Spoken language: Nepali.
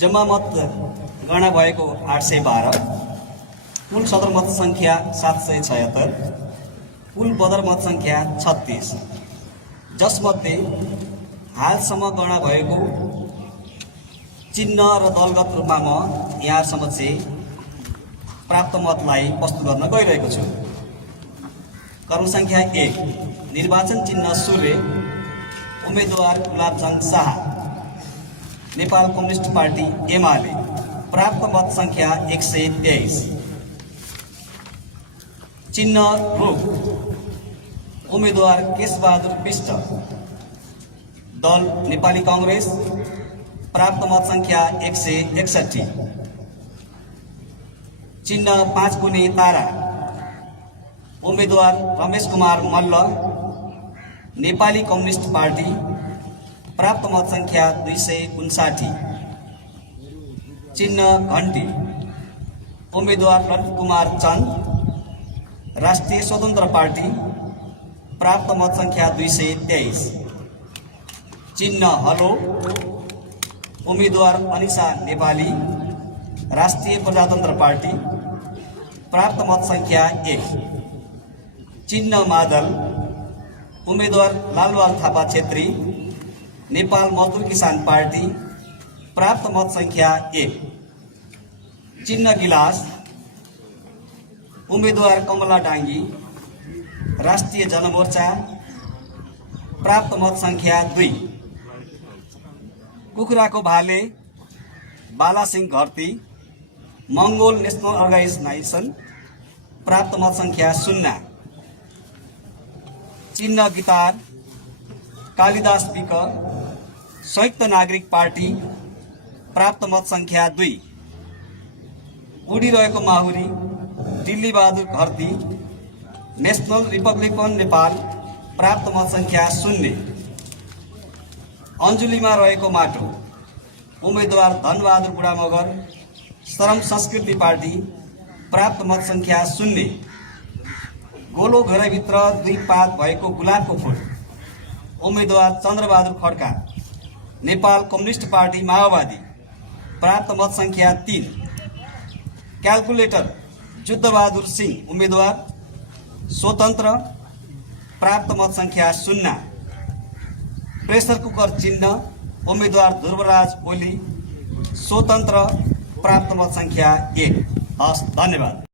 जम्मा मत गणना भएको 812, कुल सदरमत संख्या 776, कुल बदर मत संख्या 36, जसमध्ये हालसम्म गणना भएको चिन्ह र दलगत रूपमा म यहाँ समक्ष प्राप्त मतलाई प्रस्तुत गर्न गइरहेको छु। क्रम संख्या 1, निर्वाचन चिन्ह सूर्य, उम्मेदवार गुलाबचंद शाह, नेपाल कम्युनिस्ट पार्टी एमाले, प्राप्त मत संख्या 123। चिन्ह रुख, उम्मेदवार केशबहादुर विष्ट, दल नेपाली कांग्रेस, प्राप्त मत संख्या 161। चिन्ह 5 कुने तारा, उम्मेदवार रमेश कुमार मल्ल, नेपाली कम्युनिस्ट पार्टी, प्राप्त मत संख्या 259। चिन्ह घंटी, उम्मेदवार ललित कुमार चंद, राष्ट्रिय स्वतंत्र पार्टी, प्राप्त मत संख्या 223। चिन्ह हलो, उम्मेदवार अनिशा नेपाली, राष्ट्रिय प्रजातन्त्र पार्टी, प्राप्त मत संख्या 1। चिन्ह मादल, उम्मेदवार लालबाल थापा छेत्री, नेपाल मजदुर किसान पार्टी, प्राप्त मत संख्या 1। चिन्ह गिलास, उम्मेदवार कमला डांगी, राष्ट्रिय जनमोर्चा, प्राप्त मत संख्या 2। कुखुराको भाले, Balasingh Gharti, Mongol national organisation, प्राप्त मत संख्या 0। चिन्ह गितार, कालिदास विक, संयुक्त नागरिक पार्टी, प्राप्त मत संख्या 2। उडिरहेको माहुरी, दिल्ली बहादुर घरती, नेशनल रिपब्लिकन नेपाल, प्राप्त मत संख्या 0। अंजुलीमा रहेको माटो, उम्मेदवार धनबहादुर बुढा मगर, श्रम संस्कृति पार्टी, प्राप्त मत संख्या 0। गोलो घरभित्र 2 पात भएको गुलाबको फूल, उम्मेदवार चन्द्रबहादुर खड्का, नेपाल कम्युनिस्ट पार्टी माओवादी, प्राप्त मत संख्या 3। क्यालकुलेटर युद्धबहादुर सिंह, उम्मेदवार स्वतन्त्र, प्राप्त मत संख्या 0। प्रेसर कुकर चिन्ह, उम्मेदवार ध्रुवराज ओली, स्वतन्त्र, प्राप्त मत संख्या 1। हस्, धन्यवाद।